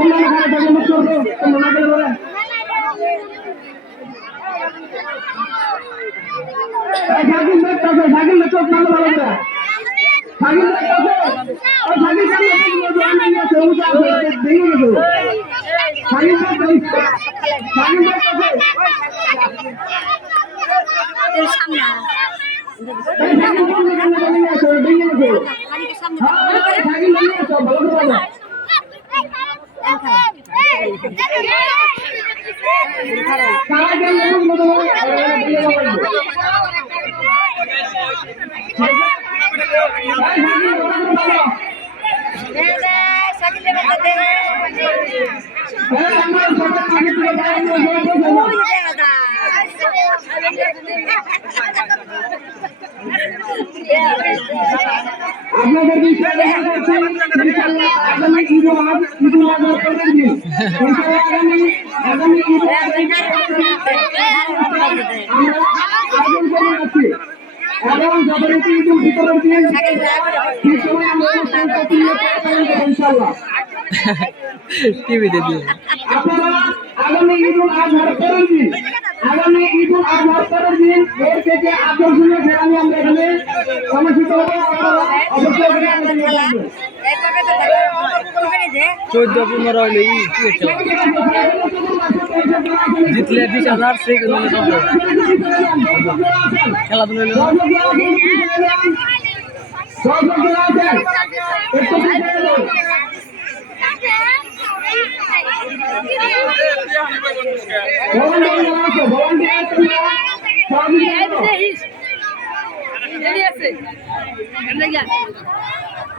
তোমরা এখানে থেকে মুখ করব তোমরা না এই সাকিব দেখতেছে সাকিব চোখ ভালো ভালো করে সাকিব দেখতেছে ওই সাকিব কেমন দেখি আমি নিয়ে আসে উঠে আসে দেখি গেছো সাকিব দেখতেছে সাকিব দেখতেছে আপনাদের বিষয়ে দেখা করছি। ইনশাআল্লাহ আগামী এবং যথারীতি ঈদ ফিতরের দিন ঠিক সময় আমরা অনুষ্ঠান করতে ইনশাআল্লাহ টিভিতে দিয়ে আপনারা আগামী ঈদ আজহার পরের দিন আগামী ঈদ আজহার পরের দিন এর থেকে আকর্ষণীয় খেলানি আমরা এখানে অনুষ্ঠিত হবে আপনারা অবশ্যই এখানে চোদ্দ পনেরো হইলে জিতলে বিশ হাজার সেই খেলাধুলা হইল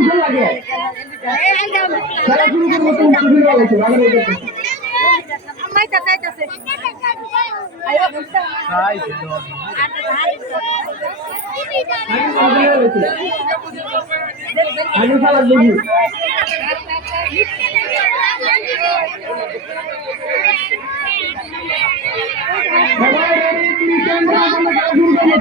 খেলা লাগে খেলা শুরু করব তুমি শুরু করো ভালো হয়েছে আমায় তা বুঝতা খাই আমি